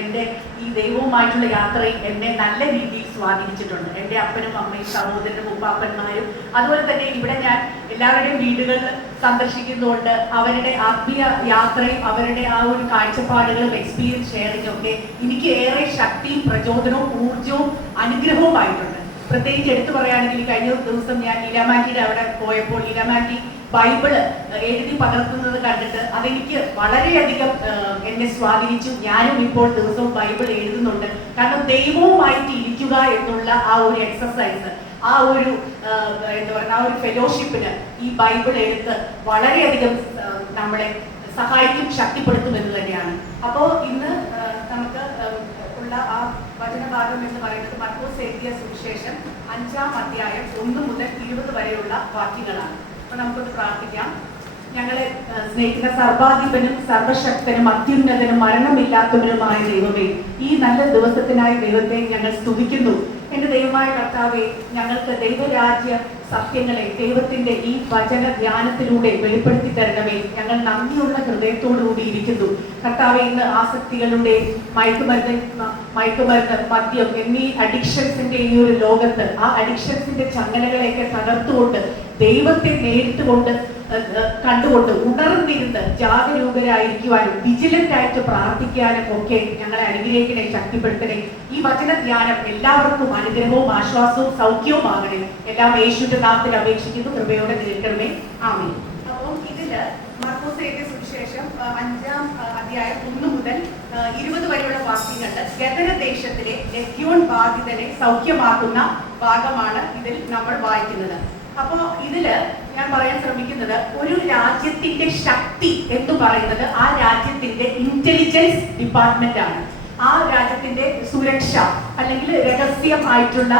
എൻ്റെ ഈ ദൈവവുമായിട്ടുള്ള യാത്രയിൽ എന്നെ നല്ല രീതിയിൽ സ്വാധീനിച്ചിട്ടുണ്ട്. എൻ്റെ അപ്പനും അമ്മയും സഹോദരനും ഉപ്പാപ്പന്മാരും അതുപോലെ തന്നെ ഇവിടെ ഞാൻ എല്ലാവരുടെയും വീടുകൾ സന്ദർശിക്കുന്നതുകൊണ്ട് അവരുടെ ആത്മീയ യാത്രയും അവരുടെ ആ ഒരു കാഴ്ചപ്പാടുകളും എക്സ്പീരിയൻസ് ഷെയറിങ്ങും ഒക്കെ എനിക്ക് ഏറെ ശക്തിയും പ്രചോദനവും ഊർജവും അനുഗ്രഹവുമായിട്ടുണ്ട്. പ്രത്യേകിച്ച് എടുത്തു പറയുകയാണെങ്കിൽ കഴിഞ്ഞ ദിവസം ഞാൻ ലീലാമാറ്റിയുടെ അവിടെ പോയപ്പോൾ ലീലാമാറ്റി ബൈബിള് എഴുതി പകർത്തുന്നത് കണ്ടിട്ട് അതെനിക്ക് വളരെയധികം എന്നെ സ്വാധീനിച്ചു. ഞാനും ഇപ്പോൾ ദിവസവും ബൈബിൾ എഴുതുന്നുണ്ട്. കാരണം ദൈവവുമായിട്ട് ഇരിക്കുക എന്നുള്ള ആ ഒരു എക്സസൈസ്, ആ ഒരു എന്താ പറയുക, ആ ഒരു ഫെലോഷിപ്പിന് ഈ ബൈബിൾ എഴുത്ത് വളരെയധികം നമ്മളെ സഹായിക്കും, ശക്തിപ്പെടുത്തും എന്ന് തന്നെയാണ്. അപ്പോൾ ഇന്ന് നമുക്ക് ഉള്ള ആ വചനഭാഗം എന്ന് പറയുന്നത് മർക്കോസ് എഴുതിയ സുവിശേഷം 5-ാം അധ്യായം 1 മുതൽ 20 വരെയുള്ള വാക്യങ്ങളാണ്. അപ്പൊ നമുക്കൊന്ന് പ്രാർത്ഥിക്കാം. ഞങ്ങളെ സ്നേഹിക്കുന്ന സർവാധിപനും സർവശക്തനും അത്യുന്നതനും മരണമില്ലാത്തവനുമായ ദൈവമേ, ഈ നല്ല ദിവസത്തിനായി ദൈവത്തെ ഞങ്ങൾ സ്തുതിക്കുന്നു. എൻ്റെ ദൈവമായ കർത്താവെ, ഞങ്ങൾക്ക് ദൈവരാജ്യ സത്യങ്ങളെ ദൈവത്തിന്റെ ഈ വചന ധ്യാനത്തിലൂടെ വെളിപ്പെടുത്തി തരണമേ. ഞങ്ങൾ നന്ദിയുള്ള ഹൃദയത്തോടുകൂടി ഇരിക്കുന്നു കർത്താവെ. ഇന്ന് ആസക്തികളുടെ മയക്കുമരുന്ന്, മദ്യം എന്നീ അഡിക്ഷൻസിന്റെ ഈ ഒരു ലോകത്ത് ആ അഡിക്ഷൻസിന്റെ ചങ്ങലകളെയൊക്കെ തകർത്തുകൊണ്ട് ദൈവത്തെ നേരിട്ടുകൊണ്ട് കണ്ടുകൊണ്ട് ഉണർന്നിരുന്ന് ജാഗരൂകരായിരിക്കുവാനും വിജിലന്റ് ആയിട്ട് പ്രാർത്ഥിക്കാനും ഒക്കെ ഞങ്ങളെ അനുഗ്രഹിക്കണേ, ശക്തിപ്പെടുത്തണേ. ഈ വചന ധ്യാനം എല്ലാവർക്കും അനുഗ്രഹവും ആശ്വാസവും സൗഖ്യവുമാകണേ. എല്ലാം യേശുവിന്റെ നാമത്തിൽ അപേക്ഷിക്കുന്നു, കൃപയോടെ കേൾക്കണമേ. ആമേൻ. അപ്പം ഇതില് മർക്കോസ് എഴുതിയ സുവിശേഷം 5-ാം അധ്യായം 1 മുതൽ 20 വരെയുള്ള വാക്യങ്ങളിൽ ഗദരദേശത്തിലെ ലെഗ്യോൺ ബാധിതനെ സൗഖ്യമാക്കുന്ന ഭാഗമാണ് ഇതിൽ നമ്മൾ വായിക്കുന്നത്. അപ്പോ ഇതില് ഞാൻ പറയാൻ ശ്രമിക്കുന്നത് ഒരു രാജ്യത്തിന്റെ ശക്തി എന്ന് പറയുന്നത് ആ രാജ്യത്തിന്റെ ഇന്റലിജൻസ് ഡിപ്പാർട്ട്മെന്റ് ആണ്. ആ രാജ്യത്തിന്റെ സുരക്ഷ അല്ലെങ്കിൽ രഹസ്യമായിട്ടുള്ള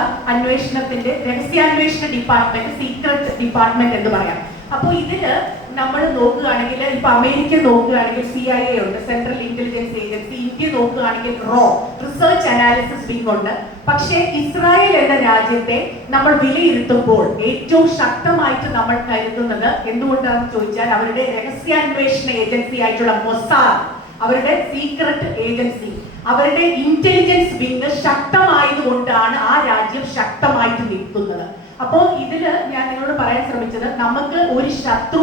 രഹസ്യാന്വേഷണ ഡിപ്പാർട്ട്മെന്റ്, സീക്രട്ട് ഡിപ്പാർട്ട്മെന്റ് എന്ന് പറയാം. അപ്പോൾ ഇതില് നമ്മൾ നോക്കുകയാണെങ്കിൽ ഇപ്പൊ അമേരിക്ക നോക്കുകയാണെങ്കിൽ CIA ഉണ്ട്, സെൻട്രൽ ഇന്റലിജൻസ് ഏജൻസി. ഇന്ത്യ നോക്കുകയാണെങ്കിൽ റിസർച്ച് അനാലിസിസ് വിംഗ് ഉണ്ട്. പക്ഷേ ഇസ്രായേൽ എന്ന രാജ്യത്തെ നമ്മൾ വിലയിരുത്തുമ്പോൾ ഏറ്റവും ശക്തമായിട്ട് നമ്മൾ കരുതുന്നത് എന്തുകൊണ്ടാണെന്ന് ചോദിച്ചാൽ അവരുടെ രഹസ്യാന്വേഷണ ഏജൻസി ആയിട്ടുള്ള മൊസാദ്, അവരുടെ സീക്രട്ട് ഏജൻസി, അവരുടെ ഇന്റലിജൻസ് വിംഗ് ശക്തമായതുകൊണ്ടാണ് ആ രാജ്യം ശക്തമായിട്ട് നിൽക്കുന്നത്. അപ്പോ ഇതില് ഞാൻ നിങ്ങളോട് പറയാൻ ശ്രമിച്ചത്, നമുക്ക് ഒരു ശത്രു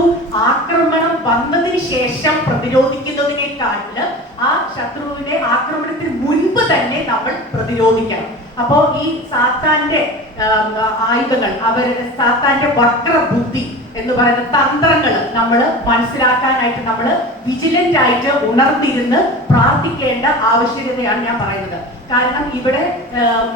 ആക്രമണം വന്നതിന് ശേഷം പ്രതിരോധിക്കുന്നതിനേക്കാട്ടില് ആ ശത്രുവിന്റെ ആക്രമണത്തിന് മുൻപ് തന്നെ നമ്മൾ പ്രതിരോധിക്കണം. അപ്പോ ഈ സാത്താന്റെ ആയുധങ്ങൾ, സാത്താന്റെ വക്രബുദ്ധി എന്ന് പറയുന്ന തന്ത്രങ്ങൾ നമ്മൾ മനസ്സിലാക്കാനായിട്ട് നമ്മൾ വിജിലന്റ് ആയിട്ട് ഉണർന്നിരുന്ന് പ്രാർത്ഥിക്കേണ്ട ആവശ്യകതയാണ് ഞാൻ പറയുന്നത്. കാരണം ഇവിടെ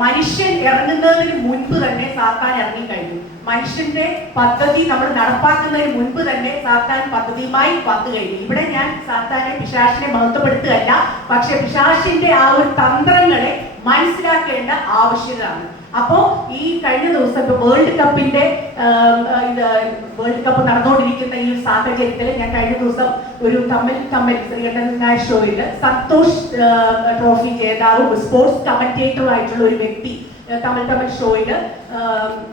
മനുഷ്യൻ ഇറങ്ങുന്നതിന് മുൻപ് തന്നെ സാത്താൻ ഇറങ്ങിക്കഴിഞ്ഞു. മനുഷ്യന്റെ പദ്ധതി നമ്മൾ നടപ്പാക്കുന്നതിന് മുൻപ് തന്നെ സാത്താൻ പദ്ധതിയുമായി വന്നു കഴിഞ്ഞു. ഇവിടെ ഞാൻ സാത്താനെ, പിശാചിനെ മഹത്വപ്പെടുത്തുകയല്ല, പക്ഷെ പിശാചിന്റെ ആ ഒരു തന്ത്രങ്ങളെ മനസ്സിലാക്കേണ്ട ആവശ്യകതയാണ്. അപ്പോ ഈ കഴിഞ്ഞ ദിവസം ഇപ്പൊ വേൾഡ് കപ്പ് നടന്നുകൊണ്ടിരിക്കുന്ന ഈ സാഹചര്യത്തിൽ ഞാൻ കഴിഞ്ഞ ദിവസം ഒരു തമിഴ് ശ്രീകണ്ഠനായ ഷോയില് സന്തോഷ് ട്രോഫി ജേതാവും സ്പോർട്സ് കമന്റേറ്ററും ആയിട്ടുള്ള ഒരു വ്യക്തി തമിഴ് ഷോയില്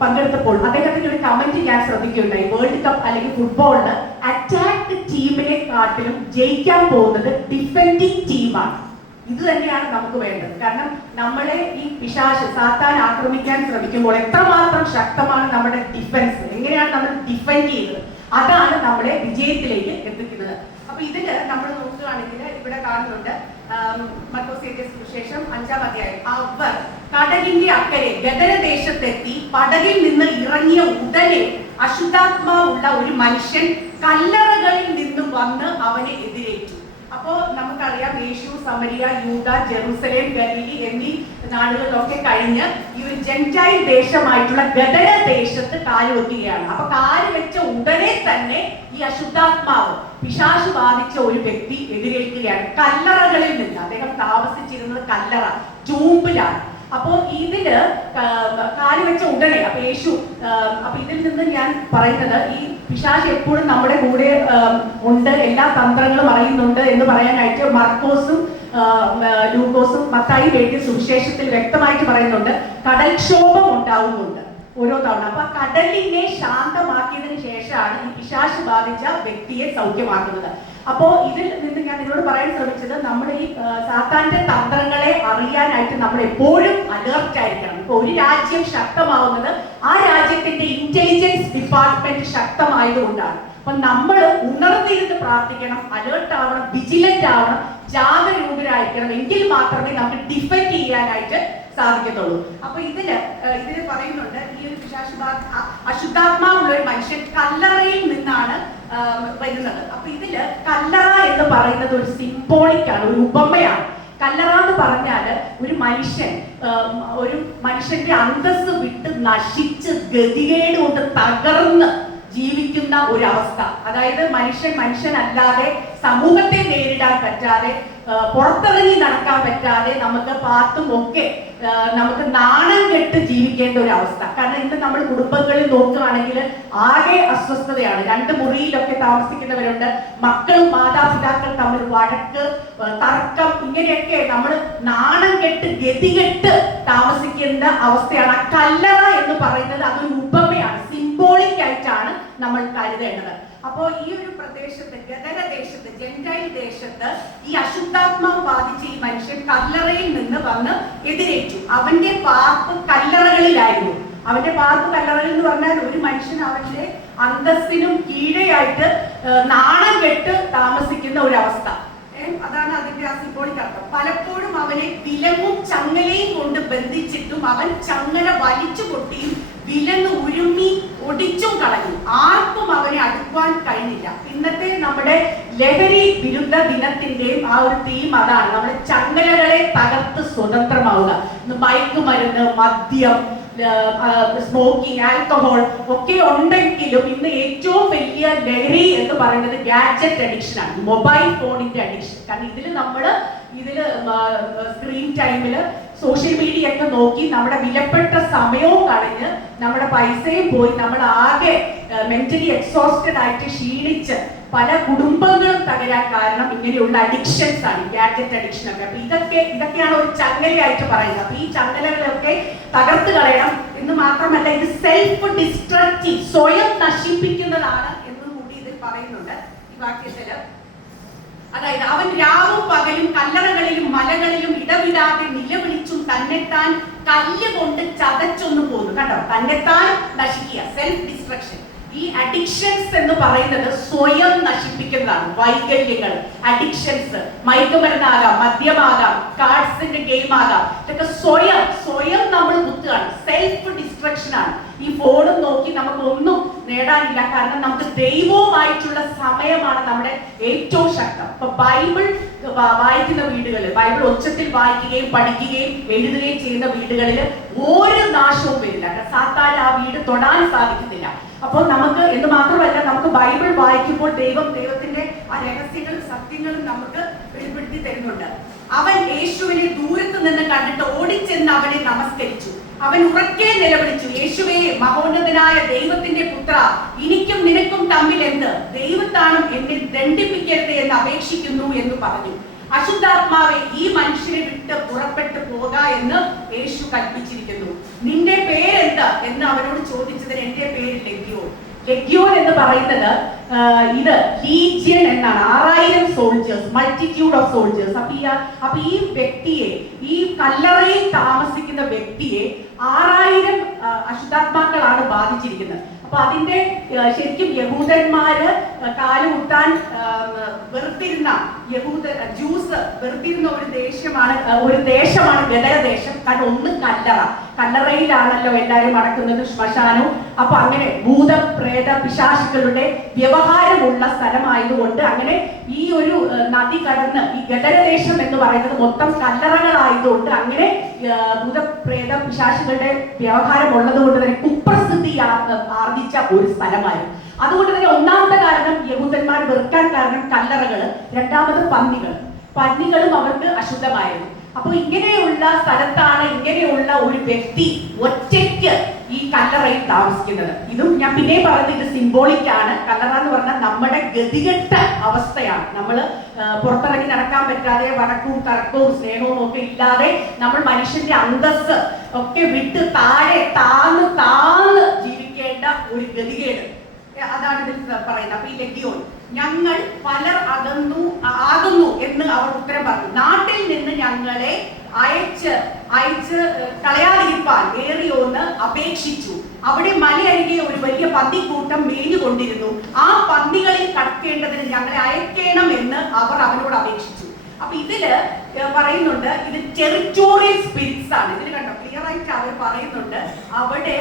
പങ്കെടുത്തപ്പോൾ അദ്ദേഹത്തിന്റെ ഒരു കമന്റ് ഞാൻ ശ്രദ്ധിക്കുകയുണ്ടായി. വേൾഡ് കപ്പ് അല്ലെങ്കിൽ ഫുട്ബോളിന് അറ്റാക്ക് ടീമിനെ കാട്ടിലും ജയിക്കാൻ പോകുന്നത് ഡിഫെൻഡിങ് ടീമാണ്. ഇത് തന്നെയാണ് നമുക്ക് വേണ്ടത്. കാരണം നമ്മളെ ഈ പിശാച് സാത്താൻ ആക്രമിക്കാൻ ശ്രമിക്കുമ്പോൾ എത്രമാത്രം ശക്തമാണ് നമ്മുടെ ഡിഫൻസ്, എങ്ങനെയാണ് നമ്മൾ ഡിഫെൻഡ് ചെയ്യുന്നത്, അതാണ് നമ്മളെ വിജയത്തിലേക്ക് എത്തിക്കുന്നത്. അപ്പൊ ഇതില് നമ്മൾ നോക്കുകയാണെങ്കിൽ ഇവിടെ കാണുന്നുണ്ട് മർക്കോസ് എഴുതിയ സുവിശേഷം 5-ാം അധ്യായം. അവർ കടലിന്റെ അക്കരെ ഗദരദേശത്തെത്തി പടകിൽ നിന്ന് ഇറങ്ങിയ ഉടനെ അശുദ്ധാത്മാവുള്ള ഒരു മനുഷ്യൻ കല്ലറകളിൽ നിന്നും വന്ന് അവനെ എതിരേറ്റു. അപ്പോ നമുക്കറിയാം, യേശു സമരിയ, യൂദ, ജെറുസലേം, ഗലീലി എന്നീ നാടുകളിലൊക്കെ കഴിഞ്ഞ് ഈ ഒരു ജെന്റൈൽ ദേശമായിട്ടുള്ള ഗദര ദേശത്ത് കാലുവെക്കുകയാണ്. അപ്പൊ കാല് വെച്ച ഉടനെ തന്നെ ഈ അശുദ്ധാത്മാവ്, പിശാച് ബാധിച്ച ഒരു വ്യക്തി എതിരേൽക്കുകയാണ് കല്ലറകളിൽ നിന്ന്. അദ്ദേഹം താമസിച്ചിരുന്നത് കല്ലറ, ടൂമ്പിലാണ്. അപ്പോ ഇതില് കാല് വെച്ച ഉടനെ അപ്പൊ യേശു, അപ്പൊ ഇതിൽ നിന്ന് ഞാൻ പറയുന്നത് ഈ പിശാച് എപ്പോഴും നമ്മുടെ കൂടെ ഉണ്ട്, എല്ലാ തന്ത്രങ്ങളും അറിയുന്നുണ്ട് എന്ന് പറയാനായിട്ട് മർക്കോസും ലൂക്കോസും മത്തായി എഴുതിയ സുവിശേഷത്തിൽ വ്യക്തമായിട്ട് പറയുന്നുണ്ട്. കടൽക്ഷോഭം ഉണ്ടാവുന്നുണ്ട് ഓരോ തവണ. അപ്പൊ കടലിനെ ശാന്തമാക്കിയതിനു ശേഷമാണ് ഈ പിശാച് ബാധിച്ച വ്യക്തിയെ സൗഖ്യമാക്കുന്നത്. അപ്പോ ഇതിൽ നിന്ന് ഞാൻ നിങ്ങളോട് പറയാൻ ശ്രമിച്ചത്, നമ്മുടെ ഈ സാത്താന്റെ തന്ത്രങ്ങൾ ചെയ്യാനായിട്ട് നമ്മൾ എപ്പോഴും അലേർട്ട് ആയിരിക്കണം. ഇപ്പൊ ഒരു രാജ്യം ശക്തമാവുന്നത് ആ രാജ്യത്തിന്റെ ഇന്റലിജൻസ് ഡിപ്പാർട്ട്മെന്റ് ശക്തമായതുകൊണ്ടാണ്. അപ്പൊ നമ്മൾ ഉണർന്നിരുന്ന് പ്രാർത്ഥിക്കണം, അലേർട്ട് ആവണം, വിജിലന്റ് ആവണം, ജാഗരൂകരായിരിക്കണം. എങ്കിൽ മാത്രമേ നമുക്ക് ഡിഫെൻഡ് ചെയ്യാനായിട്ട് സാധിക്കത്തുള്ളൂ. അപ്പൊ ഇതില് പറയുന്നുണ്ട്, ഈ ഒരു അശുദ്ധാത്മാവുള്ള ഒരു മനുഷ്യൻ കല്ലറയിൽ നിന്നാണ് വരുന്നത്. അപ്പൊ ഇതില് കല്ലറ എന്ന് പറയുന്നത് ഒരു സിംബോളിക് ആണ്, ഒരു ഉപമയാണ്. കല്ലറ എന്ന് പറഞ്ഞാല് ഒരു മനുഷ്യന്റെ അന്തസ്സ് വിട്ട് നശിച്ച് ഗതികേട് കൊണ്ട് തകർന്ന് ജീവിക്കുന്ന ഒരു അവസ്ഥ. അതായത് മനുഷ്യനല്ലാതെ സമൂഹത്തെ നേരിടാൻ പറ്റാതെ, പുറത്തിറങ്ങി നടക്കാൻ പറ്റാതെ, നമുക്ക് പാത്തും ഒക്കെ നമുക്ക് നാണം കെട്ട് ജീവിക്കേണ്ട ഒരു അവസ്ഥ. കാരണം ഇന്ന് നമ്മൾ കുടുംബങ്ങളിൽ നോക്കുകയാണെങ്കിൽ ആകെ അസ്വസ്ഥതയാണ്. 2 മുറിയിലൊക്കെ താമസിക്കുന്നവരുണ്ട്. മക്കളും മാതാപിതാക്കൾ തമ്മിൽ വഴക്ക്, തർക്കം, ഇങ്ങനെയൊക്കെ നമ്മൾ നാണം കെട്ട് ഗതികെട്ട് താമസിക്കുന്ന അവസ്ഥയാണ്. ആ കല്ലറ എന്ന് പറയുന്നത് അതൊരു ഉപമയാണ്, സിംബോളിക് ആയിട്ടാണ് നമ്മൾ കരുതേണ്ടത്. അപ്പോ ഈ ഒരു പ്രദേശത്ത്, ഗദരദേശത്ത്, ജെന്റൈൽ ദേശത്ത് ഈ അശുദ്ധാത്മാവ് ബാധിച്ച ഈ മനുഷ്യൻ കല്ലറയിൽ നിന്ന് വന്ന് എതിരേറ്റു. അവന്റെ പാർപ്പ് കല്ലറകളിലായിരുന്നു. അവന്റെ പാർപ്പ് കല്ലറകൾ എന്ന് പറഞ്ഞാൽ ഒരു മനുഷ്യൻ അവന്റെ അന്തസ്സിനും കീഴെയായിട്ട് നാണം കെട്ട് താമസിക്കുന്ന ഒരു അവസ്ഥ. അതാണ് അതിന്റെ ആ സിംബോളിക് അർത്ഥം. പലപ്പോഴും അവനെ വിലങ്ങും ചങ്ങലയും കൊണ്ട് ബന്ധിച്ചിട്ടും അവൻ ചങ്ങല വലിച്ചു പൊട്ടിയും വിലങ്ങ് ഉരുമ്മി ഒടിച്ചും കളഞ്ഞു. ആർക്കും അവനെ അടുക്കുവാൻ കഴിഞ്ഞില്ല. ഇന്നത്തെ നമ്മുടെ ലഹരി വിരുദ്ധ ദിനത്തിന്റെയും ആ ഒരു തീം അതാണ്, നമ്മുടെ ചങ്ങലകളെ തകർത്ത് സ്വതന്ത്രമാവുക. മയക്കുമരുന്ന്, മദ്യം, സ്മോക്കിംഗ്, ആൽക്കഹോൾ ഒക്കെ ഉണ്ടെങ്കിലും ഇന്ന് ഏറ്റവും വലിയ ലഹരി എന്ന് പറയുന്നത് ഗാഡ്ജറ്റ് അഡിക്ഷൻ ആണ്, മൊബൈൽ ഫോണിന്റെ അഡിക്ഷൻ. കാരണം ഇതില് സ്ക്രീൻ ടൈമില് സോഷ്യൽ മീഡിയ ഒക്കെ നോക്കി നമ്മുടെ വിലപ്പെട്ട സമയവും കളഞ്ഞ് നമ്മുടെ പൈസയും പോയി നമ്മൾ ആകെ മെന്റലി എക്സോസ്റ്റഡ് ആയിട്ട് ക്ഷീണിച്ച് പല കുടുംബങ്ങളും തകരാൻ കാരണം ഇങ്ങനെയുള്ള അഡിക്ഷൻസ് ആണ്, ഗാഡ്ജറ്റ് അഡിക്ഷൻ ഒക്കെ. അപ്പൊ ഇതൊക്കെയാണ് ഒരു ചങ്ങലയായിട്ട് പറയുന്നത്. അപ്പൊ ഈ ചങ്ങലകളൊക്കെ തകർത്ത് കളയണം എന്ന് മാത്രമല്ല, ഇത് സെൽഫ് ഡിസ്ട്രക്റ്റീവ്, സ്വയം നശിപ്പിക്കുന്നതാണ് എന്നും കൂടി ഇതിൽ പറയുന്നുണ്ട് ഈ വാക്യത്തില്. അതായത് അവൻ രാവും പകലും കല്ലറകളിലും മലകളിലും ഇടവിടാതെ നിലവിളിച്ചും തന്നെത്താൻ കല്ലുകൊണ്ട് ചതച്ചൊന്നു പോന്നു. കണ്ടോ, തന്നെത്താൻ നശിക്കുക, സെൽഫ് ഡിസ്ട്രക്ഷൻ. ഈ അഡിക്ഷൻസ് എന്ന് പറയുന്നത് സ്വയം നശിപ്പിക്കുന്നതാണ്. വൈകല്യങ്ങൾ, അഡിക്ഷൻസ്, മയക്കുമരുന്നാകാം, മദ്യമാകാം, കാർഡ്സിന്റെ ഗെയിം ആകാം, ഇതൊക്കെ സ്വയം നമ്മൾ കുത്തുകയാണ്, സെൽഫ് ഡിസ്ട്രക്ഷൻ ആണ്. ഈ ഫോണും നോക്കി നമുക്ക് ഒന്നും നേടാനില്ല. കാരണം നമുക്ക് ദൈവവുമായിട്ടുള്ള സമയമാണ് നമ്മുടെ ഏറ്റവും ശക്തം. ഇപ്പൊ ബൈബിൾ വായിക്കുന്ന വീടുകളിൽ, ബൈബിൾ ഉച്ചത്തിൽ വായിക്കുകയും പഠിക്കുകയും എഴുതുകയും ചെയ്യുന്ന വീടുകളിൽ ഒരു നാശവും വരില്ല. സാത്താൻ ആ വീട് തൊടാൻ സാധിക്കുന്നില്ല. അപ്പോൾ നമുക്ക് എന്ന് മാത്രമല്ല, നമുക്ക് ബൈബിൾ വായിക്കുമ്പോൾ ദൈവത്തിന്റെ ആ രഹസ്യങ്ങളും സത്യങ്ങളും നമുക്ക് വെളിപ്പെടുത്തി തരുന്നുണ്ട്. അവൻ യേശുവിനെ ദൂരത്ത് നിന്ന് കണ്ടിട്ട് ഓടിച്ചെന്ന് അവനെ നമസ്കരിച്ചു. അവൻ ഉറക്കെ നിലവിളിച്ചു, യേശുവേ, മഹോന്നതനായ ദൈവത്തിന്റെ പുത്ര, എനിക്കും നിനക്കും തമ്മിൽ എന്ത്? ദൈവത്താണം എന്നെ ദണ്ഡിപ്പിക്കരുത് എന്ന് അപേക്ഷിക്കുന്നു എന്ന് പറഞ്ഞു. അശുദ്ധാത്മാവെ, ഈ മനുഷ്യനെ വിട്ട് പുറപ്പെട്ടു പോക എന്ന് യേശു കൽപ്പിച്ചിരിക്കുന്നു. നിന്റെ പേരെന്താ എന്ന് അവനോട് ചോദിച്ചതിന് എന്റെ പേര് ലെഗ്യോൻ. ലെഗ്യോൻ എന്ന് പറയുന്നത് ഇത് ലീജിയൻ എന്നാണ്. 6000 സോൾജേഴ്സ്, മൾട്ടിറ്റ്യൂഡ് ഓഫ് സോൾജേഴ്സ്. അപ്പൊ ഈ വ്യക്തിയെ, ഈ കല്ലറയിൽ താമസിക്കുന്ന വ്യക്തിയെ 6000 അശുദ്ധാത്മാക്കളാണ് ബാധിച്ചിരിക്കുന്നത്. അപ്പൊ അതിന്റെ ശരിക്കും യഹൂദന്മാര് കാലുകുത്താൻ വെറുത്തിരുന്ന ജ്യൂസ് വെറുത്തിരുന്ന ഒരു ദേശമാണ് ഗദരദേശം. കാരണം ഒന്ന് കല്ലറയിലാണല്ലോ എല്ലാവരും അടക്കുന്നത്, ശ്മശാനവും. അപ്പൊ അങ്ങനെ ഭൂത പ്രേത പിശാചുക്കളുടെ വ്യവഹാരമുള്ള സ്ഥലമായതുകൊണ്ട് അങ്ങനെ ഈ ഒരു നദി കടന്ന് ഈ ഗദരദേശം എന്ന് പറയുന്നത് മൊത്തം കല്ലറകളായതുകൊണ്ട് അങ്ങനെ ഭൂതപ്രേത പിശാചുക്കളുടെ വ്യവഹാരം ഉള്ളത് കൊണ്ട് തന്നെ കുപ്രസിദ്ധി ആർജിച്ച ഒരു സ്ഥലമായിരുന്നു. അതുകൊണ്ട് തന്നെ ഒന്നാമത്തെ കാരണം യഹൂദന്മാർ വെറുക്കാൻ കാരണം കല്ലറകള്, രണ്ടാമത് പന്നികളും അവർക്ക് അശുദ്ധമായിരുന്നു. അപ്പൊ ഇങ്ങനെയുള്ള സ്ഥലത്താണ് ഇങ്ങനെയുള്ള ഒരു വ്യക്തി ഒറ്റയ്ക്ക് ഈ കല്ലറയിൽ താമസിക്കുന്നത്. ഇതും ഞാൻ പിന്നെ പറഞ്ഞത് ഇത് സിംബോളിക് ആണ്. കല്ലറ എന്ന് പറഞ്ഞാൽ നമ്മുടെ ഗതികെട്ട അവസ്ഥയാണ്. നമ്മൾ പുറത്തിറങ്ങി നടക്കാൻ പറ്റാതെ, വടക്കും തർക്കവും സ്നേഹവും ഒക്കെ ഇല്ലാതെ നമ്മൾ മനുഷ്യന്റെ അന്തസ്സ് ഒക്കെ വിട്ട് താഴ്ന്ന് ജീവിക്കേണ്ട ഒരു ഗതികേട്, അതാണ് ഇതിൽ പറയുന്നത്. അപ്പൊ ഈ ലെഗ്യോൻ ഞങ്ങൾ പലർ ആകുന്നു എന്ന് അവർ ഉത്തരം പറഞ്ഞു. നാട്ടിൽ നിന്ന് ഞങ്ങളെ അയച്ച് കളയാതിരിപ്പാൻ ഏറിയോന്ന് അപേക്ഷിച്ചു. അവിടെ മലയരികെ ഒരു വലിയ പന്നിക്കൂട്ടം മേഞ്ഞുകൊണ്ടിരുന്നു. ആ പന്നികളിൽ കടക്കേണ്ടതിന് ഞങ്ങളെ അയക്കണം എന്ന് അവർ അവനോട് അപേക്ഷിച്ചു. അപ്പൊ ഇതില് പറയുന്നുണ്ട്, ഇത് ടെറിറ്റോറിയൽ സ്പിരിറ്റ്സ് ആണ്. ഇതിൽ കണ്ടോ, ക്ലിയർ ആയിട്ട് അവർ പറയുന്നുണ്ട്, അവിടെ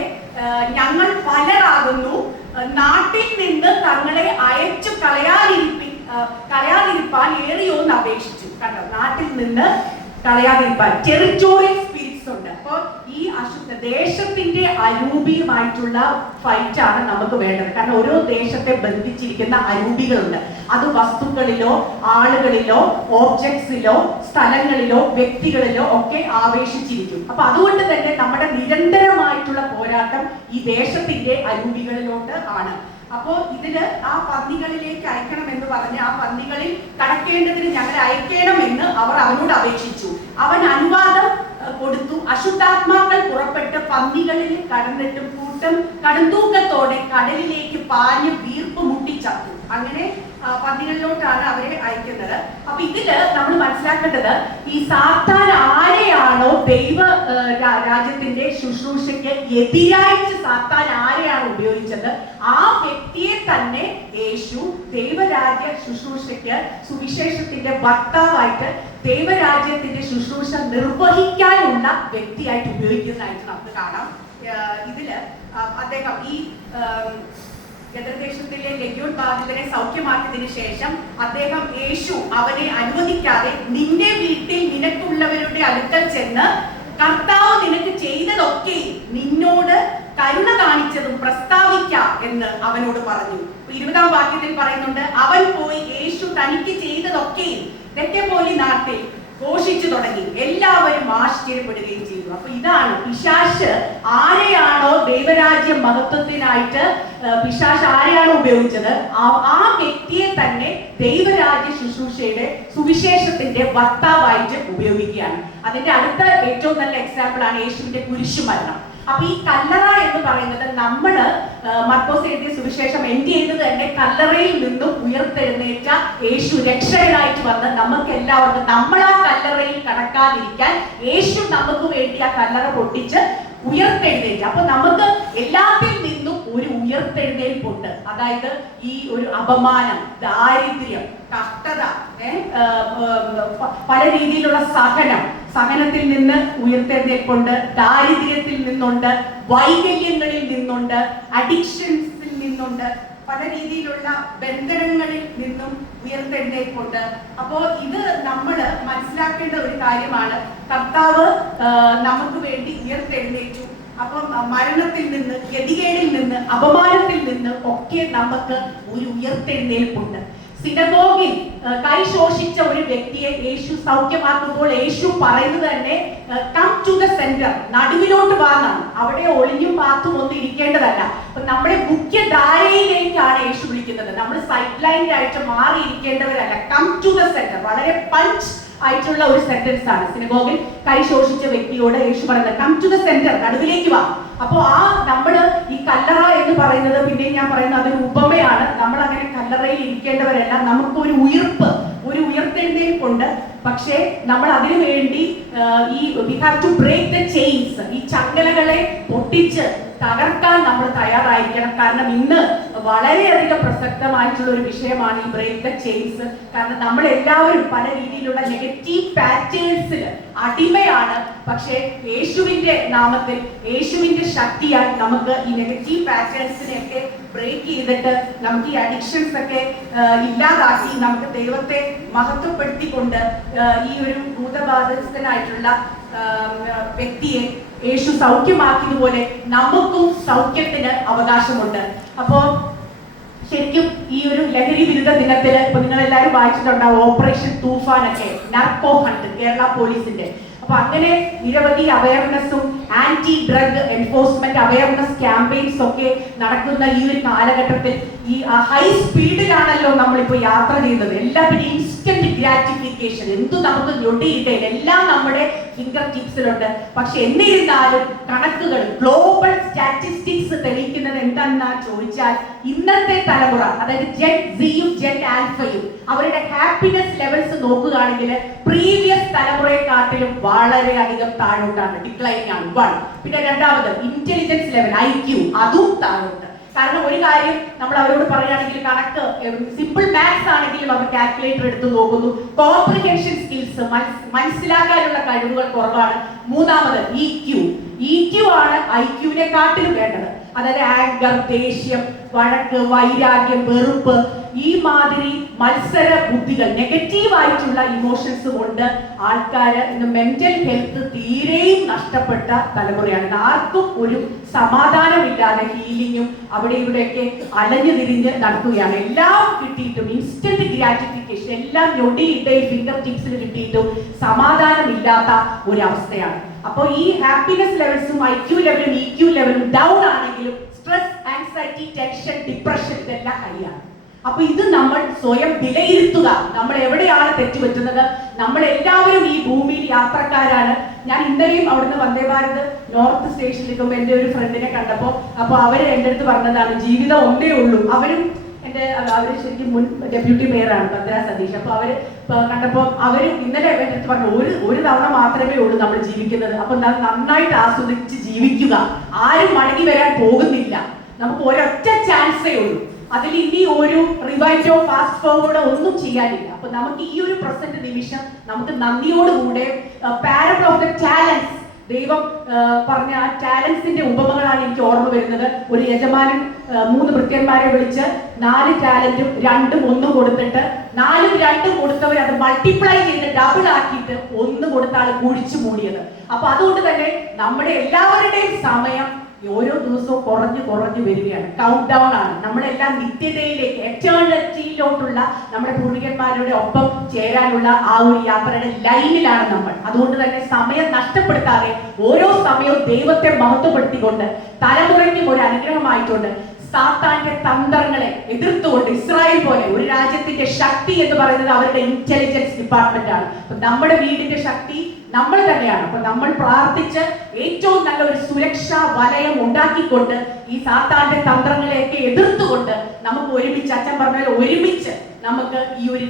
ഞങ്ങൾ പലരാകുന്നു, നാട്ടിൽ നിന്ന് തങ്ങളെ അയച്ചു കളയാതിരിപ്പാൻ ഏറിയോന്ന് അപേക്ഷിച്ചു. കണ്ടോ, നാട്ടിൽ നിന്ന് കളയാതിരിപ്പാൻ ടെറിറ്റോറിയൽ സ്പിരിറ്റ്സ് ഉണ്ട്. അപ്പൊ ഈ അശുദ്ധ ദേശത്തിന്റെ അരൂപിയുമായിട്ടുള്ള ഫൈറ്റ് ആണ് നമുക്ക് വേണ്ടത്. കാരണം ഓരോ ദേശത്തെ ബന്ധിച്ചിരിക്കുന്ന അരൂപികളുണ്ട്. അത് വസ്തുക്കളിലോ ആളുകളിലോ ഓബ്ജക്ട്സിലോ സ്ഥലങ്ങളിലോ വ്യക്തികളിലോ ഒക്കെ ആവേശിച്ചിരിക്കും. അപ്പൊ അതുകൊണ്ട് തന്നെ നമ്മുടെ നിരന്തരമായിട്ടുള്ള പോരാട്ടം ഈ ദേശത്തിന്റെ അരൂപികളിലോട്ട് ആണ്. അപ്പോ ഇതില് ആ പന്നികളിലേക്ക് അയക്കണം എന്ന് പറഞ്ഞ് ആ പന്നികളിൽ കടക്കേണ്ടതിന് ഞങ്ങളെ അയക്കണമെന്ന് അവർ അവനോട് അപേക്ഷിച്ചു. അവൻ അനുവാദം കൊടുത്തു. അശുദ്ധാത്മാക്കൾ പുറപ്പെട്ട് പന്നികളിൽ കടന്നിട്ടും കൂട്ടം കടുന്തൂക്കത്തോടെ കടലിലേക്ക് പാഞ്ഞ് വീർപ്പ് മുട്ടിച്ചത്തു. അങ്ങനെ പന്നികളിലോട്ടാണ് അവരെ അയക്കുന്നത്. അപ്പൊ ഇതില് നമ്മൾ മനസ്സിലാക്കേണ്ടത്, ഈ സാത്താൻ ആരെയാണോ ദൈവ രാജ്യത്തിന്റെ ശുശ്രൂഷയ്ക്ക് എതിരായിട്ട് സാത്താൻ ആരെയാണ് ഉപയോഗിച്ചത്, ആ വ്യക്തിയെ തന്നെ യേശു ദൈവരാജ്യ ശുശ്രൂഷയ്ക്ക് സുവിശേഷത്തിന്റെ വക്താവായിട്ട് ദൈവരാജ്യത്തിന്റെ ശുശ്രൂഷ നിർവഹിക്കാനുള്ള വ്യക്തിയായിട്ട് ഉപയോഗിക്കുന്നതായിട്ട് നമുക്ക് കാണാം. ഇതില് അദ്ദേഹം ഈ ഗദർദേശത്തിലെ ലഗ്യൂൺ ബാധിതനെ സൗഖ്യമാക്കിയതിനു ശേഷം അദ്ദേഹം യേശു അവനെ അനുവദിക്കാതെ നിന്റെ വീട്ടിൽ നിനക്കുള്ളവരുടെ അടുക്കൽ ചെന്ന് കർത്താവ് നിനക്ക് ചെയ്തതൊക്കെ നിന്നോട് കരുണ കാണിച്ചതും പ്രസ്താവിക്ക എന്ന് അവനോട് പറഞ്ഞു. 20-ാം വാക്യത്തിൽ പറയുന്നുണ്ട്, അവൻ പോയി യേശു തനിക്ക് ചെയ്തതൊക്കെ തെക്കേപ്പോലി നാട്ടിൽ ഘോഷിച്ചു തുടങ്ങി. എല്ലാവരും ആശ്ചര്യപ്പെടുകയും ചെയ്തു. അപ്പൊ ഇതാണ് പിശാച് ആരെയാണോ ദൈവരാജ്യ മഹത്വത്തിനായിട്ട് പിശാച് ആരെയാണോ ഉപയോഗിച്ചത്, ആ വ്യക്തിയെ തന്നെ ദൈവരാജ്യ ശുശ്രൂഷയുടെ സുവിശേഷത്തിന്റെ വക്താവായിട്ട് ഉപയോഗിക്കുകയാണ്. അതിന്റെ അടുത്ത ഏറ്റവും നല്ല എക്സാമ്പിൾ ആണ് യേശുവിന്റെ കുരിശുമരണം. അപ്പൊ ഈ കല്ലറ എന്ന് പറയുന്നത് നമ്മള് മർക്കോസ് എഴുതിയ സുവിശേഷം എൻഡ് ചെയ്തത് തന്നെ കല്ലറയിൽ നിന്നും ഉയർത്തെഴുന്നേറ്റ യേശു രക്ഷകനായിട്ട് വന്ന് നമുക്ക് എല്ലാവർക്കും നമ്മളാ കല്ലറയിൽ കടക്കാതിരിക്കാൻ യേശു നമുക്ക് വേണ്ടി ആ കല്ലറ പൊട്ടിച്ച് ഉയർത്തെഴുന്നേറ്റ്. അപ്പൊ നമുക്ക് എല്ലാത്തിൽ നിന്നും ഒരു ഉയർത്തെഴുന്നേൽപ്പുണ്ട്. അതായത് ഈ ഒരു അപമാനം, ദാരിദ്ര്യം, കഷ്ടത, പല രീതിയിലുള്ള സഹനത്തിൽ നിന്ന് ഉയർത്തെഴുന്നേൽപ്പുണ്ട്, ദാരിദ്ര്യത്തിൽ നിന്നുണ്ട്, വൈകല്യങ്ങളിൽ നിന്നുണ്ട്, അഡിക്ഷൻസിൽ നിന്നുണ്ട്, പല രീതിയിലുള്ള ബന്ധനങ്ങളിൽ നിന്നും ഉയർത്തെഴുന്നേൽപ്പുണ്ട്. അപ്പോൾ ഇത് നമ്മൾ മനസ്സിലാക്കേണ്ട ഒരു കാര്യമാണ്. കർത്താവ് നമുക്ക് വേണ്ടി ഉയർത്തെഴുന്നേറ്റു. അപ്പം മരണത്തിൽ നിന്ന്, ഗതികേടിൽ നിന്ന്, അപമാനത്തിൽ നിന്ന് ഒക്കെ നമുക്ക് ഒരു ഉയർത്തെഴുന്നേൽപ്പുണ്ട്. സിനഗോഗിൽ കൈ ശോഷിച്ച ഒരു വ്യക്തിയെ യേശു സൗഖ്യമാക്കുമ്പോൾ യേശു പറയുന്നത് തന്നെ കം ടു ദ സെന്റർ, നടുവിലോട്ട് വാങ്ങാം. അവിടെ ഒളിഞ്ഞും പാത്തും ഒന്നും ഇരിക്കേണ്ടതല്ല. അപ്പൊ നമ്മുടെ മുഖ്യധാരയിലേക്കാണ് യേശു വിളിക്കുന്നത്. നമ്മൾ സൈഡ് ലൈനിലായിട്ട് മാറിയിരിക്കേണ്ടവരല്ല. കം ടു ദ സെന്റർ വളരെ പഞ്ച് ആയിട്ടുള്ള ഒരു സെന്റൻസ് ആണ്. സിനഗോഗിൽ കൈ ശോഷിച്ച വ്യക്തിയോട് യേശു പറയുന്നത് കം ടു ദ സെന്റർ, നടുവിലേക്ക് വാ. അപ്പോ നമ്മള് ഈ കല്ലറ എന്ന് പറയുന്നത്, പിന്നെ ഞാൻ പറയുന്നത് അതൊരു ഉപമയാണ്. നമ്മൾ അങ്ങനെ കല്ലറയിൽ ഇരിക്കേണ്ടവരല്ല. നമുക്ക് ഒരു ഉയർത്തെഴുന്നേൽപ്പുണ്ട്. പക്ഷേ നമ്മൾ അതിനു വേണ്ടി we have to break the chains, ഈ ചങ്ങലകളെ പൊട്ടിച്ച് തകർക്കാൻ നമ്മൾ തയ്യാറായിരിക്കണം. കാരണം ഇന്ന് വളരെയധികം പ്രസക്തമായിട്ടുള്ള ഒരു വിഷയമാണ് ഈ ബ്രേക്ക് ദ ചെയിൻസ്. കാരണം നമ്മൾ എല്ലാവരും പല രീതിയിലുള്ള നെഗറ്റീവ് പാറ്റേൺസിൽ അടിമയാണ്. പക്ഷേ യേശുവിന്റെ നാമത്തിൽ, യേശുവിന്റെ ശക്തിയാൽ നമുക്ക് ഈ നെഗറ്റീവ് പാറ്റേൺസിനെയൊക്കെ ബ്രേക്ക് ചെയ്തിട്ട് നമുക്ക് ഈ അഡിക്ഷൻസ് ഒക്കെ ഇല്ലാതാക്കി നമുക്ക് ദൈവത്തെ മഹത്വപ്പെടുത്തിക്കൊണ്ട് ഈ ഒരു ഭൂതബാധിതനായിട്ടുള്ള വ്യക്തിയെ യേശു സൗഖ്യമാക്കിയതുപോലെ നമുക്കും സൗഖ്യത്തിന് അവകാശമുണ്ട്. അപ്പോ ശരിക്കും ഈ ഒരു ലഹരി വിരുദ്ധ ദിനത്തില് ഇപ്പൊ നിങ്ങൾ എല്ലാവരും വായിച്ചിട്ടുണ്ടാവും ഓപ്പറേഷൻ തൂഫാനൊക്കെ, നർക്കോ ഹണ്ട്, കേരള പോലീസിന്റെ. അപ്പൊ അങ്ങനെ നിരവധി അവയർനെസ്സും anti drug enforcement awareness campaigns ഒക്കെ നടക്കുന്ന ഈ ഒരു കാലഘട്ടത്തിൽ ഈ ഹൈ സ്പീഡിലാണല്ലോ നമ്മളിപ്പോ യാത്ര ചെയ്യുന്നത്. എല്ലാവരും ഇൻസ്റ്റന്റ് ഗ്രാറ്റിഫിക്കേഷൻ, എന്തു നമുക്ക് ഞൊടിയിടയിൽ എല്ലാം നമ്മുടെ ഫിംഗർ ടിപ്സിലുണ്ട്. പക്ഷെ എന്നിരുന്നാലും കണക്കുകൾ, ഗ്ലോബൽ സ്റ്റാറ്റിസ്റ്റിക്സ് തെളിയിക്കുന്നത് എന്താണെന്നാ ചോദിച്ചാൽ, ഇന്നത്തെ തലമുറ, അതായത് ജെറ്റ് സിയും ജെറ്റ് ആൽഫയും അവരുടെ ഹാപ്പിനെസ് ലെവൽസ് നോക്കുകയാണെങ്കിൽ പ്രീവിയസ് തലമുറയെക്കാട്ടിലും വളരെയധികം താഴോട്ടാണ്, ഡിക്ലൈനിങ് ആണ്. വൺ. പിന്നെ രണ്ടാമത് ഇന്റലിജൻസ് ലെവൽ IQ അതും താഴോട്ട്. കാരണം ഒരു കാര്യം നമ്മൾ അവരോട് പറയുകയാണെങ്കിൽ, കണക്ക് സിമ്പിൾ മാത്സ് ആണെങ്കിലും അവർ കാൽക്കുലേറ്റർ എടുത്ത് നോക്കുന്നു. കോംപ്രിഹെൻഷൻ സ്കിൽസ്, മനസ്സിലാക്കാനുള്ള കഴിവുകൾ കുറവാണ്. മൂന്നാമത് EQ ആണ് IQ-നെക്കാട്ടിലും വേണ്ടത്. അതായത് ആങ്കർ, ദേഷ്യം, വഴക്ക്, വൈരാഗ്യം, വെറുപ്പ്, ഈ മാതിരി മത്സര ബുദ്ധികൾ, നെഗറ്റീവ് ആയിട്ടുള്ള ഇമോഷൻസ് കൊണ്ട് ആൾക്കാര് ഇന്ന് മെന്റൽ ഹെൽത്ത് തീരെയും നഷ്ടപ്പെട്ട തലമുറയാണ്. ആർക്കും ഒരു സമാധാനമില്ലാതെ ഹീലിങ്ങും അവിടെ ഇവിടെയൊക്കെ അലഞ്ഞു തിരിഞ്ഞ് നടക്കുകയാണ്. എല്ലാം കിട്ടിയിട്ടും ഇൻസ്റ്റന്റ് ഗ്രാറ്റിഫിക്കേഷൻ, എല്ലാം ഞൊടിയിടയിൽ ഫിംഗർ ടിപ്സിൽ കിട്ടിയിട്ടും സമാധാനമില്ലാത്ത ഒരവസ്ഥയാണ്. അപ്പോൾ ഈ ഹാപ്പിനെസ് ലെവൽസും IQ ലെവലും EQ ലെവലും ഡൗൺ ആണെങ്കിലും സ്ട്രെസ്, ആൻസൈറ്റി, ടെൻഷൻ, ഡിപ്രഷൻ ഇതെല്ലാം ഹൈയാണ്. അപ്പൊ ഇത് നമ്മൾ സ്വയം വിലയിരുത്തുക. നമ്മൾ എവിടെയാണ് തെറ്റുപറ്റുന്നത്? നമ്മൾ എല്ലാവരും ഈ ഭൂമിയിൽ യാത്രക്കാരാണ്. ഞാൻ ഇന്നലെയും അവിടുന്ന് വന്ദേ ഭാരത് നോർത്ത് സ്റ്റേഷനിൽ എത്തുമ്പോൾ എൻ്റെ ഒരു ഫ്രണ്ടിനെ കണ്ടപ്പോൾ, അപ്പൊ അവര് എൻ്റെ അടുത്ത് പറഞ്ഞതാണ്, ജീവിതം ഒന്നേ ഉള്ളൂ. അവര് ശരിക്കും മുൻ ഡെപ്യൂട്ടി മേയറാണ് ഭദ്ര സതീഷ്. അപ്പൊ അവര് കണ്ടപ്പോൾ അവര് ഇന്നലെ എൻ്റെ അടുത്ത് പറഞ്ഞു, ഒരു തവണ മാത്രമേ ഉള്ളൂ നമ്മൾ ജീവിക്കുന്നത്. അപ്പൊ നന്നായിട്ട് ആസ്വദിച്ച് ജീവിക്കുക. ആരും മടങ്ങി വരാൻ പോകുന്നില്ല. നമുക്ക് ഒരൊറ്റ ചാൻസേ ഉള്ളൂ. അതിൽ ഇനി ഒരു റിവൈൻഡോ ഫാസ്റ്റ് ഫോർവേഡോ ഒന്നും ചെയ്യാനില്ല. അപ്പൊ നമുക്ക് ഈ ഒരു പ്രസന്റ് നിമിഷം നമുക്ക് നന്ദിയോടുകൂടെ പാരബിൾ ഓഫ് ദ ടാലൻസ്, ദൈവം പറഞ്ഞ ആ ടാലൻസിന്റെ ഉപമകളാണ് എനിക്ക് ഓർമ്മ വരുന്നത്. ഒരു യജമാനൻ 3 ഭൃത്യന്മാരെ വിളിച്ച് 4 ടാലന്റും 2ഉം 1ഉം കൊടുത്തിട്ട് 4ഉം 2ഉം കൊടുത്തവർ അത് മൾട്ടിപ്ലൈ ചെയ്ത് ഡബിൾ ആക്കിയിട്ട് 1 കൊടുത്ത ആൾ കുഴിച്ചു മൂടിയത്. അപ്പൊ അതുകൊണ്ട് തന്നെ നമ്മുടെ എല്ലാവരുടെയും സമയം ഓരോ ദിവസവും കുറഞ്ഞു വരികയാണ്. കൗണ്ട് ഡൗൺ ആണ്. നമ്മളെല്ലാം നിത്യതയിലേക്ക്, എറ്റേണിറ്റിയിലോട്ടുള്ള നമ്മുടെ പൂർവികന്മാരുടെ ഒപ്പം ചേരാനുള്ള ആ ഒരു യാത്രയുടെ ലൈനിലാണ് നമ്മൾ. അതുകൊണ്ട് തന്നെ സമയം നഷ്ടപ്പെടുത്താതെ ഓരോ സമയവും ദൈവത്തെ മഹത്വപ്പെടുത്തിക്കൊണ്ട് തലമുറയ്ക്കും ഒരു അനുഗ്രഹമായിട്ടുണ്ട് സാത്താന്റെ തന്ത്രങ്ങളെ എതിർത്തുകൊണ്ട് ഇസ്രായേൽ പോലെ ഒരു രാജ്യത്തിന്റെ ശക്തി എന്ന് പറയുന്നത് അവരുടെ ഇന്റലിജൻസ് ഡിപ്പാർട്ട്മെന്റ് ആണ്. അപ്പൊ നമ്മുടെ വീടിന്റെ ശക്തി നമ്മൾ തന്നെയാണ്. അപ്പൊ നമ്മൾ പ്രാർത്ഥിച്ച് ഏറ്റവും നല്ല ഒരു സുരക്ഷാ വലയം ഉണ്ടാക്കിക്കൊണ്ട് ഈ സാത്താന്റെ തന്ത്രങ്ങളെയൊക്കെ എതിർത്തുകൊണ്ട് നമുക്ക് ഒരുമിച്ച്, അച്ഛൻ പറഞ്ഞാൽ ഒരുമിച്ച് നമുക്ക് ഈ ഒരു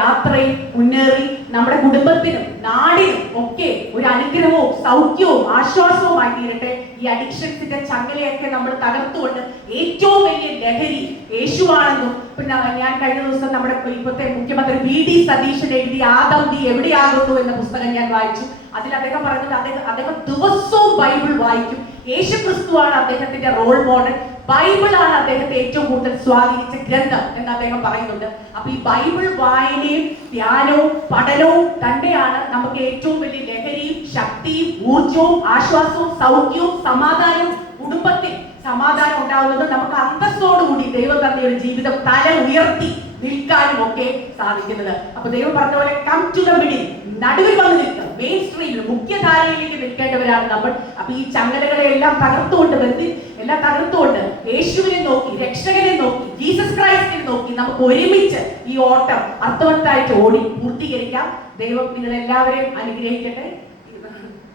യാത്രയിൽ മുന്നേറി നമ്മുടെ കുടുംബത്തിനും നാടിനും ഒക്കെ ഒരു അനുഗ്രഹവും സൗഖ്യവും ആശ്വാസവുമായി തീരട്ടെ. ഈ അഡിക്ഷൻസിന്റെ ചങ്ങലയൊക്കെ നമ്മൾ തകർത്തുകൊണ്ട് ഏറ്റവും വലിയ ലഹരി യേശുവാണെന്നും, പിന്നെ ഞാൻ കഴിഞ്ഞ ദിവസം നമ്മുടെ ഇപ്പോഴത്തെ മുഖ്യമന്ത്രി VD സതീശൻ എഴുതിയ ആദം നീ എവിടെയാകുന്നു എന്ന പുസ്തകം ഞാൻ വായിച്ചു. അതിൽ അദ്ദേഹം പറയുന്നത് അദ്ദേഹം ദിവസവും ബൈബിൾ വായിക്കും. യേശു ക്രിസ്തുവാണ് അദ്ദേഹത്തിന്റെ റോൾ മോഡൽ. ബൈബിളാണ് അദ്ദേഹത്തെ ഏറ്റവും കൂടുതൽ സ്വാധീനിച്ച ഗ്രന്ഥം എന്ന് അദ്ദേഹം പറയുന്നുണ്ട്. അപ്പൊ ഈ ബൈബിൾ വായനയും ധ്യാനവും പഠനവും തന്നെയാണ് നമുക്ക് ഏറ്റവും വലിയ ലഹരിയും ശക്തിയും ഊർജവും ആശ്വാസവും സൗഖ്യവും സമാധാനവും, കുടുംബത്തിൽ സമാധാനം ഉണ്ടാവുന്നത് നമുക്ക് അന്തസ്സോടുകൂടി ദൈവം തന്ന ഒരു ജീവിതം തല ഉയർത്തി നിൽക്കാനും ഒക്കെ സാധിക്കുന്നത്. അപ്പൊ ദൈവം പറഞ്ഞ പോലെ കം ടു ദ മിഡിൽ, നടുവിൽ വന്ന് നിൽക്കുക. മെയിൻ സ്ട്രീമിൽ മുഖ്യധാരയിലേക്ക് നിൽക്കേണ്ടവരാണ് നമ്മൾ. അപ്പൊ ഈ ചങ്ങലകളെ എല്ലാം തകർത്തുകൊണ്ട് യേശുവിനെ നോക്കി, രക്ഷകനെ നോക്കി, ജീസസ് ക്രൈസ്റ്റിനെ നോക്കി നമുക്ക് ഒരുമിച്ച് ഈ ഓട്ടം അർത്ഥവത്തായിട്ട് ഓടി പൂർത്തീകരിക്കാം. ദൈവം നിങ്ങളെല്ലാവരെയും അനുഗ്രഹിക്കട്ടെ.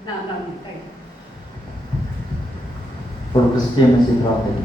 നന്ദി. For Christian Message Prophet.